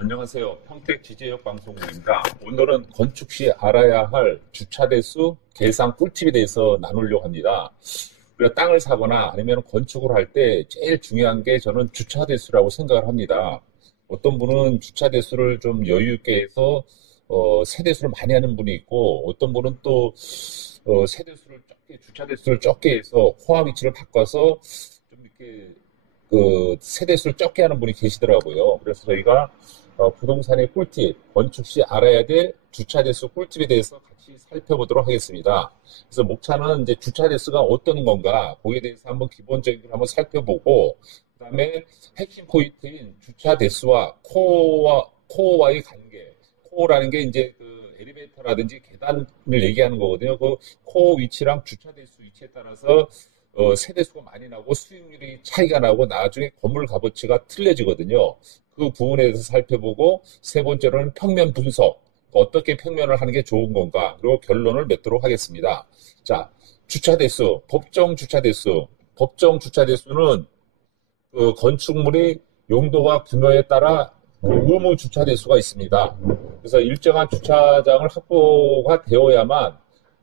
안녕하세요. 평택 지제역 방송국입니다. 오늘은 건축 시 알아야 할 주차 대수 계산 꿀팁에 대해서 나누려고 합니다. 우리가 땅을 사거나 아니면 건축을 할 때 제일 중요한 게 저는 주차 대수라고 생각을 합니다. 어떤 분은 주차 대수를 좀 여유 있게 해서 세대수를 많이 하는 분이 있고, 어떤 분은 또 세대수를 적게, 주차 대수를 적게 해서 호화 위치를 바꿔서 좀 이렇게 세대수를 적게 하는 분이 계시더라고요. 그래서 저희가 부동산의 꿀팁, 건축 시 알아야 될 주차 대수 꿀팁에 대해서 같이 살펴보도록 하겠습니다. 그래서 목차는 이제 주차 대수가 어떤 건가, 거기에 대해서 한번 기본적인 걸 한번 살펴보고, 그다음에 핵심 포인트인 주차 대수와 코어와의 관계. 코어라는 게 이제 그 엘리베이터라든지 계단을 얘기하는 거거든요. 그 코어 위치랑 주차 대수 위치에 따라서 세대수가 많이 나고 수익률이 차이가 나고 나중에 건물 값어치가 틀려지거든요. 그 부분에 대해서 살펴보고 세 번째로는 평면 분석. 어떻게 평면을 하는 게 좋은 건가. 그리고 결론을 맺도록 하겠습니다. 자, 주차 대수, 법정 주차 대수. 법정 주차 대수는 그 건축물의 용도와 규모에 따라 의무 주차 대수가 있습니다. 그래서 일정한 주차장을 확보가 되어야만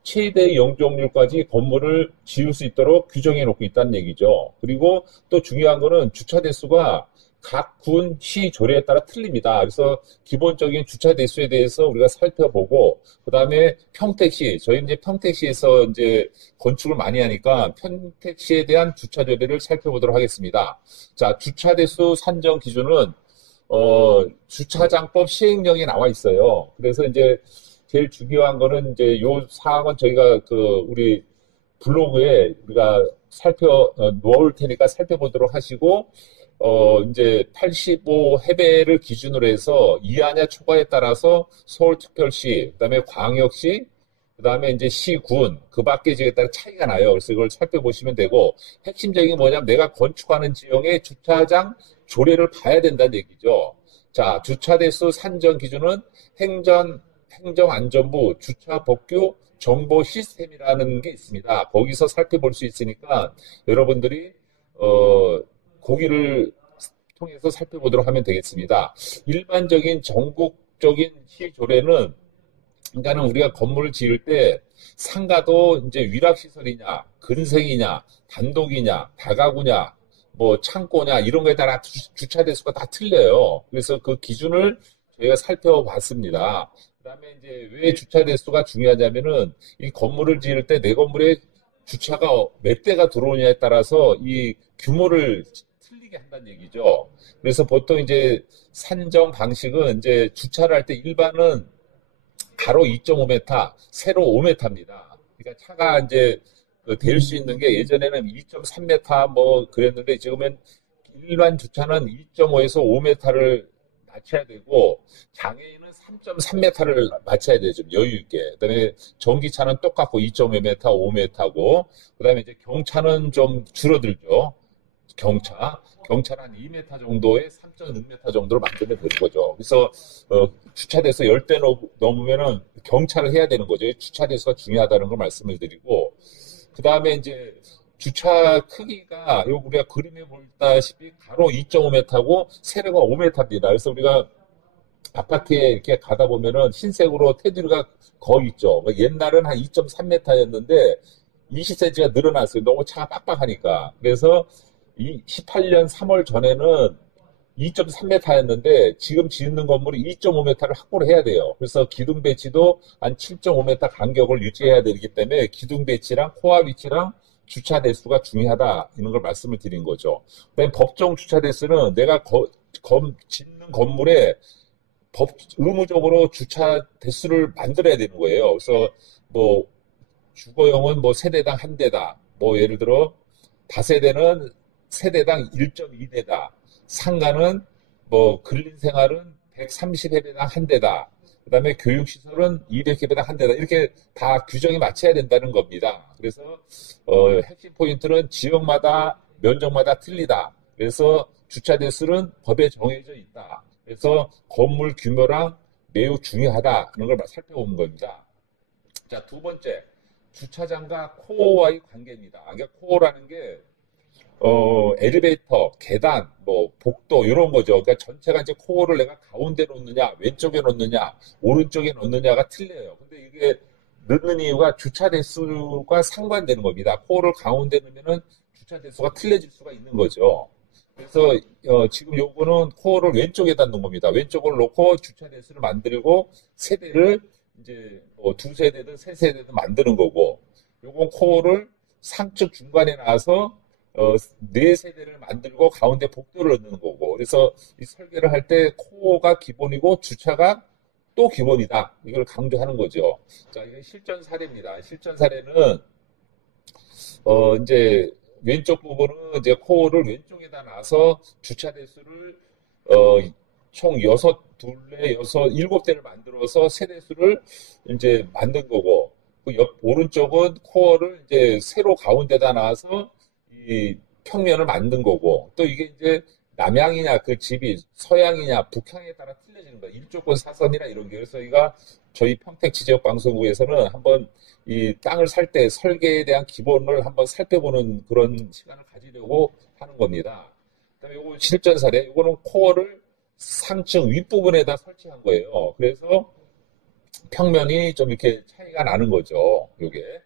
최대 용적률까지 건물을 지을 수 있도록 규정해 놓고 있다는 얘기죠. 그리고 또 중요한 거는 주차 대수가 각 군, 시, 조례에 따라 틀립니다. 그래서 기본적인 주차 대수에 대해서 우리가 살펴보고, 그 다음에 평택시, 저희 이제 평택시에서 이제 건축을 많이 하니까 평택시에 대한 주차 조례를 살펴보도록 하겠습니다. 자, 주차 대수 산정 기준은, 주차장법 시행령에 나와 있어요. 그래서 이제 제일 중요한 거는 이제 요 사항은 저희가 우리 블로그에 우리가 놓을 테니까 살펴보도록 하시고, 이제 85해배를 기준으로 해서 이하냐 초과에 따라서 서울특별시, 그다음에 광역시, 그다음에 이제 시군, 그 밖에 지역에 따라 차이가 나요. 그래서 이걸 살펴보시면 되고, 핵심적인 게 뭐냐면 내가 건축하는 지역의 주차장 조례를 봐야 된다는 얘기죠. 자, 주차 대수 산정 기준은 행정안전부 주차법규 정보 시스템이라는 게 있습니다. 거기서 살펴볼 수 있으니까 여러분들이 거기를 통해서 살펴보도록 하면 되겠습니다. 일반적인 전국적인 시조례는, 그러니까는 우리가 건물을 지을 때 상가도 이제 위락시설이냐, 근생이냐, 단독이냐, 다가구냐, 뭐 창고냐 이런 거에 따라 주차 대수가 다 틀려요. 그래서 그 기준을 저희가 살펴봤습니다. 그다음에 이제 왜 주차 대수가 중요하냐면은 이 건물을 지을 때 내 건물에 주차가 몇 대가 들어오냐에 따라서 이 규모를 틀리게 한다는 얘기죠. 그래서 보통 이제 산정 방식은 이제 주차를 할 때 일반은 가로 2.5m, 세로 5m입니다. 그러니까 차가 이제 댈 수 있는 게 예전에는 2.3m 뭐 그랬는데 지금은 일반 주차는 2.5에서 5m를 맞춰야 되고 장애인은 3.3m를 맞춰야 되죠. 여유 있게. 그다음에 전기차는 똑같고 2.5m, 5m고 그다음에 이제 경차는 좀 줄어들죠. 경차는 한 2m 정도에 3.6m 정도로 만들면 되는 거죠. 그래서 주차대에서 10대 넘으면은 경차를 해야 되는 거죠. 주차대수가 중요하다는 걸 말씀을 드리고 그 다음에 이제 주차 크기가 요 우리가 그림에 보다시피 가로 2.5m고 세로가 5m입니다. 그래서 우리가 아파트에 이렇게 가다 보면은 흰색으로 테두리가 거의 있죠. 옛날은 한 2.3m였는데 20cm가 늘어났어요. 너무 차가 빡빡하니까. 그래서 18년 3월 전에는 2.3m였는데 지금 짓는 건물이 2.5m를 확보를 해야 돼요. 그래서 기둥 배치도 한 7.5m 간격을 유지해야 되기 때문에 기둥 배치랑 코아 위치랑 주차 대수가 중요하다 이런 걸 말씀을 드린 거죠. 그다음에 법정 주차 대수는 내가 짓는 건물에 의무적으로 주차 대수를 만들어야 되는 거예요. 그래서 뭐 주거용은 뭐 세대당 한 대다. 뭐 예를 들어 다세대는 세대당 1.2대다. 상가는 뭐 근린생활은 130회배당 한 대다. 그다음에 교육시설은 200회배당 한 대다. 이렇게 다 규정이 맞춰야 된다는 겁니다. 그래서 핵심 포인트는 지역마다 면적마다 틀리다. 그래서 주차 대수는 법에 정해져 있다. 그래서 건물 규모랑 매우 중요하다. 그런 걸 살펴보는 겁니다. 자, 두 번째. 주차장과 코어와의 관계입니다. 그러니까 코어라는 게 엘리베이터, 계단, 뭐 복도 이런 거죠. 그러니까 전체가 이제 코어를 내가 가운데 놓느냐, 왼쪽에 놓느냐, 오른쪽에 놓느냐가 틀려요. 근데 이게 넣는 이유가 주차 대수가 상관되는 겁니다. 코어를 가운데 넣으면은 주차 대수가 틀려질 수가 있는 거죠. 그래서 지금 요거는 코어를 왼쪽에다 놓은 겁니다. 왼쪽을 놓고 주차 대수를 만들고 세대를 이제 두 세대든 세 세대든 만드는 거고, 요건 코어를 상측 중간에 놔서 네 세대를 만들고 가운데 복도를 넣는 거고. 그래서 이 설계를 할 때 코어가 기본이고 주차가 또 기본이다. 이걸 강조하는 거죠. 자, 이게 실전 사례입니다. 실전 사례는 이제 왼쪽 부분은 이제 코어를 왼쪽에다 놔서 주차 대수를 어, 총 여섯, 둘레, 여섯, 일곱 대를 만들어서 세대수를 이제 만든 거고, 그 옆, 오른쪽은 코어를 이제 세로 가운데다 놔서 이 평면을 만든 거고, 또 이게 이제 남향이냐, 그 집이 서향이냐, 북향에 따라 틀려지는 거야. 일조권 사선이나 이런 게. 그래서 저희가 저희 평택 지적 방송국에서는 한번 이 땅을 살 때 설계에 대한 기본을 한번 살펴보는 그런 시간을 가지려고 하는 겁니다. 그다음에 요거 실전 사례, 요거는 코어를 상층 윗부분에다 설치한 거예요. 그래서 평면이 좀 이렇게 차이가 나는 거죠. 요게.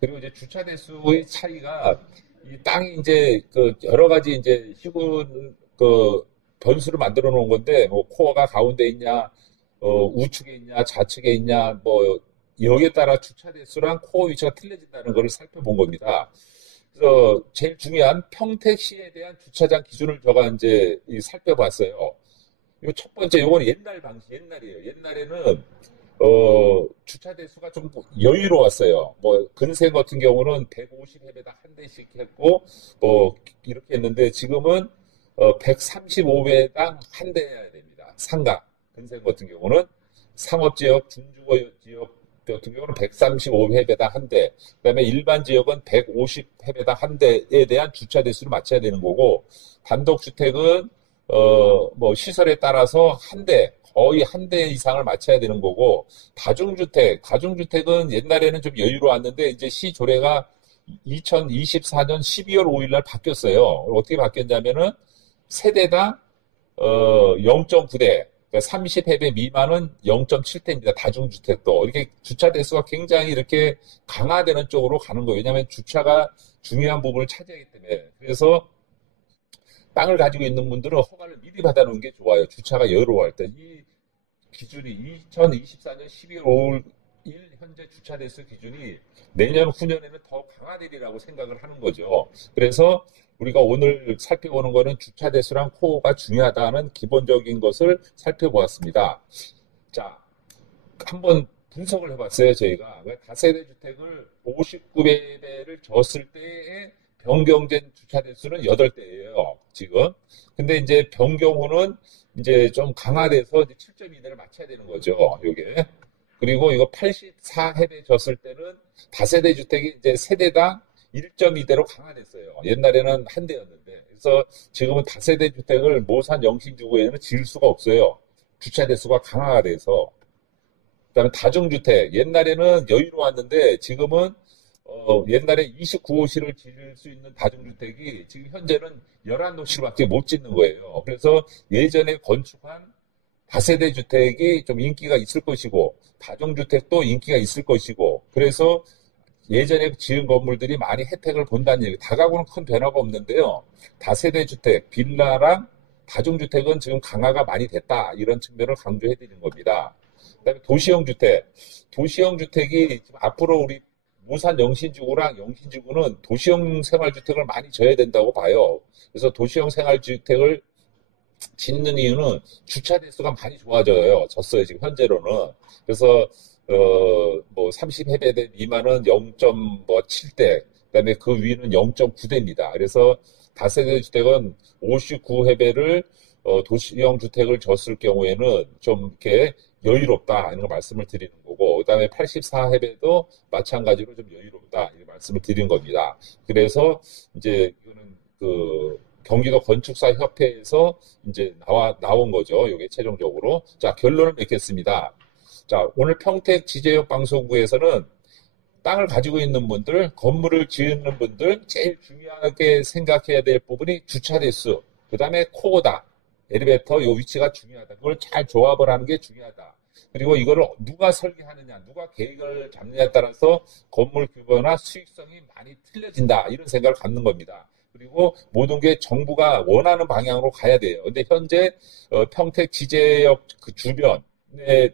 그리고 이제 주차 대수의 차이가 이 땅이 이제 그 여러 가지 이제 시군 그 변수를 만들어 놓은 건데 뭐 코어가 가운데 있냐, 우측에 있냐, 좌측에 있냐, 뭐 여기에 따라 주차 대수랑 코어 위치가 틀려진다는 것을 살펴본 겁니다. 그래서 제일 중요한 평택시에 대한 주차장 기준을 제가 이제 살펴봤어요. 요 첫 번째, 요거는 옛날 방식, 옛날이에요. 옛날에는 주차 대수가 좀 여유로웠어요. 뭐 근생 같은 경우는 150회배당 한 대씩 했고 뭐 이렇게 했는데 지금은 135회당 한 대 해야 됩니다. 상가 근생 같은 경우는 상업지역, 준주거 지역 같은 경우는 135회배당 한 대, 그다음에 일반 지역은 150회배당 한 대에 대한 주차 대수를 맞춰야 되는 거고, 단독주택은 뭐 시설에 따라서 한 대, 거의 한 대 이상을 맞춰야 되는 거고, 가중주택은 옛날에는 좀 여유로웠는데 이제 시 조례가 2024년 12월 5일 날 바뀌었어요. 어떻게 바뀌었냐면은 세대당 0.9대, 그러니까 30회배 미만은 0.7대입니다. 다중주택도. 이렇게 주차 대수가 굉장히 이렇게 강화되는 쪽으로 가는 거예요. 왜냐하면 주차가 중요한 부분을 차지하기 때문에. 그래서 땅을 가지고 있는 분들은 허가를 미리 받아놓은 게 좋아요. 주차가 여유로워할 때. 이 기준이 2024년 12월 5일 현재 주차 대수 기준이 내년 후년에는 더 강화되리라고 생각을 하는 거죠. 그래서 우리가 오늘 살펴보는 거는 주차 대수랑 코어가 중요하다는 기본적인 것을 살펴보았습니다. 자, 한번 분석을 해봤어요, 저희가. 다세대 주택을 59배를 줬을 때에 변경된 주차 대수는 8대예요, 지금. 근데 이제 변경 후는 이제 좀 강화돼서 7.2대를 맞춰야 되는 거죠, 요게. 그리고 이거 84회배 줬을 때는 다세대 주택이 이제 세대당 1.2대로 강화됐어요. 옛날에는 한 대였는데. 그래서 지금은 다세대 주택을 모산 영신주구에는 지을 수가 없어요. 주차 대수가 강화가 돼서. 그다음에 다중주택. 옛날에는 여유로웠는데 지금은 옛날에 29호실을 지을 수 있는 다중주택이 지금 현재는 11호실밖에 못 짓는 거예요. 그래서 예전에 건축한 다세대 주택이 좀 인기가 있을 것이고 다중주택도 인기가 있을 것이고, 그래서 예전에 지은 건물들이 많이 혜택을 본다는 얘기. 다가구는 큰 변화가 없는데요. 다세대 주택, 빌라랑 다중주택은 지금 강화가 많이 됐다. 이런 측면을 강조해 드리는 겁니다. 그다음에 도시형 주택. 도시형 주택이 지금 앞으로 우리 모산 영신지구랑 영신지구는 도시형 생활주택을 많이 져야 된다고 봐요. 그래서 도시형 생활주택을 짓는 이유는 주차 대수가 많이 졌어요, 지금 현재로는. 그래서 뭐 30회배 미만은 0.7대, 그다음에 그 위는 0.9대입니다. 그래서 다세대 주택은 59회배를 도시형 주택을 졌을 경우에는 좀 이렇게 여유롭다 이런 걸 말씀을 드리는 거고, 그다음에 84회배도 마찬가지로 좀 여유롭다 이런 말씀을 드린 겁니다. 그래서 이제 이거는 그 경기도 건축사 협회에서 이제 나온 거죠. 이게 최종적으로. 자, 결론을 맺겠습니다. 자, 오늘 평택 지제역 방송국에서는 땅을 가지고 있는 분들, 건물을 지으는 분들, 제일 중요하게 생각해야 될 부분이 주차 대수, 그 다음에 코어다, 엘리베이터 요 위치가 중요하다. 그걸 잘 조합을 하는 게 중요하다. 그리고 이거를 누가 설계하느냐, 누가 계획을 잡느냐에 따라서 건물 규모나 수익성이 많이 틀려진다. 이런 생각을 갖는 겁니다. 그리고 모든 게 정부가 원하는 방향으로 가야 돼요. 근데 현재 평택 지제역 그 주변에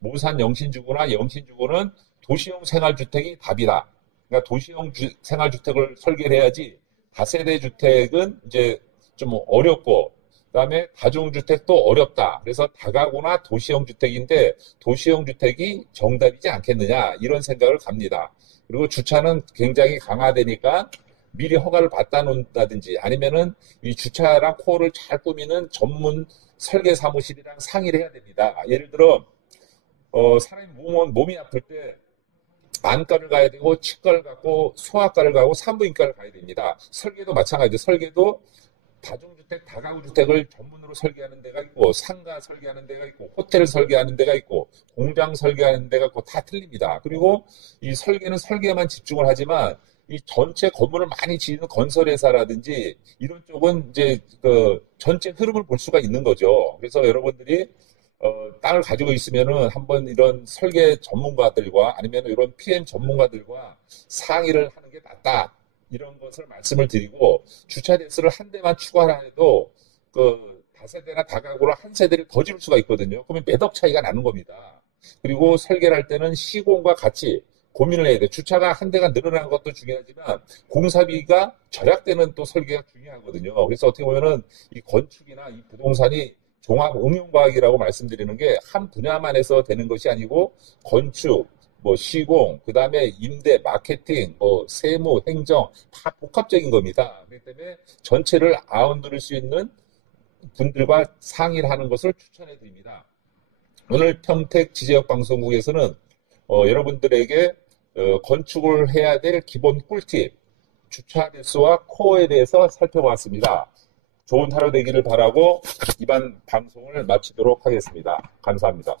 모산 영신주구나 영신주구는 도시형 생활주택이 답이다. 그러니까 도시형 생활주택을 설계를 해야지 다세대 주택은 이제 좀 어렵고 그다음에 다중주택도 어렵다. 그래서 다가구나 도시형 주택인데 도시형 주택이 정답이지 않겠느냐 이런 생각을 갑니다. 그리고 주차는 굉장히 강화되니까 미리 허가를 받다 놓는다든지 아니면은 이 주차랑 코어를 잘 꾸미는 전문 설계 사무실이랑 상의를 해야 됩니다. 예를 들어 사람이 몸이 아플 때 안과를 가야 되고 치과를 가고 소아과를 가고 산부인과를 가야 됩니다. 설계도 마찬가지죠. 설계도 다중주택, 다가구주택을 전문으로 설계하는 데가 있고 상가 설계하는 데가 있고 호텔 설계하는 데가 있고 공장 설계하는 데가 있고 다 틀립니다. 그리고 이 설계는 설계만 집중을 하지만 이 전체 건물을 많이 지으는 건설회사라든지 이런 쪽은 이제 그 전체 흐름을 볼 수가 있는 거죠. 그래서 여러분들이 땅을 가지고 있으면은 한번 이런 설계 전문가들과 아니면 이런 PM 전문가들과 상의를 하는 게 낫다. 이런 것을 말씀을 드리고 주차 대수를 한 대만 추가를 해도 그 다세대나 다가구를 한 세대를 더 지을 수가 있거든요. 그러면 몇 억 차이가 나는 겁니다. 그리고 설계를 할 때는 시공과 같이 고민을 해야 돼요. 주차가 한 대가 늘어나는 것도 중요하지만 공사비가 절약되는 또 설계가 중요하거든요. 그래서 어떻게 보면은 이 건축이나 이 부동산이 종합 응용과학이라고 말씀드리는 게 한 분야만 해서 되는 것이 아니고 건축, 뭐 시공, 그 다음에 임대, 마케팅, 뭐 세무, 행정 다 복합적인 겁니다. 그렇기 때문에 전체를 아우를 수 있는 분들과 상의를 하는 것을 추천해 드립니다. 오늘 평택 지제역 방송국에서는 여러분들에게 건축을 해야 될 기본 꿀팁, 주차 대수와 코어에 대해서 살펴봤습니다. 좋은 하루 되기를 바라고 이번 방송을 마치도록 하겠습니다. 감사합니다.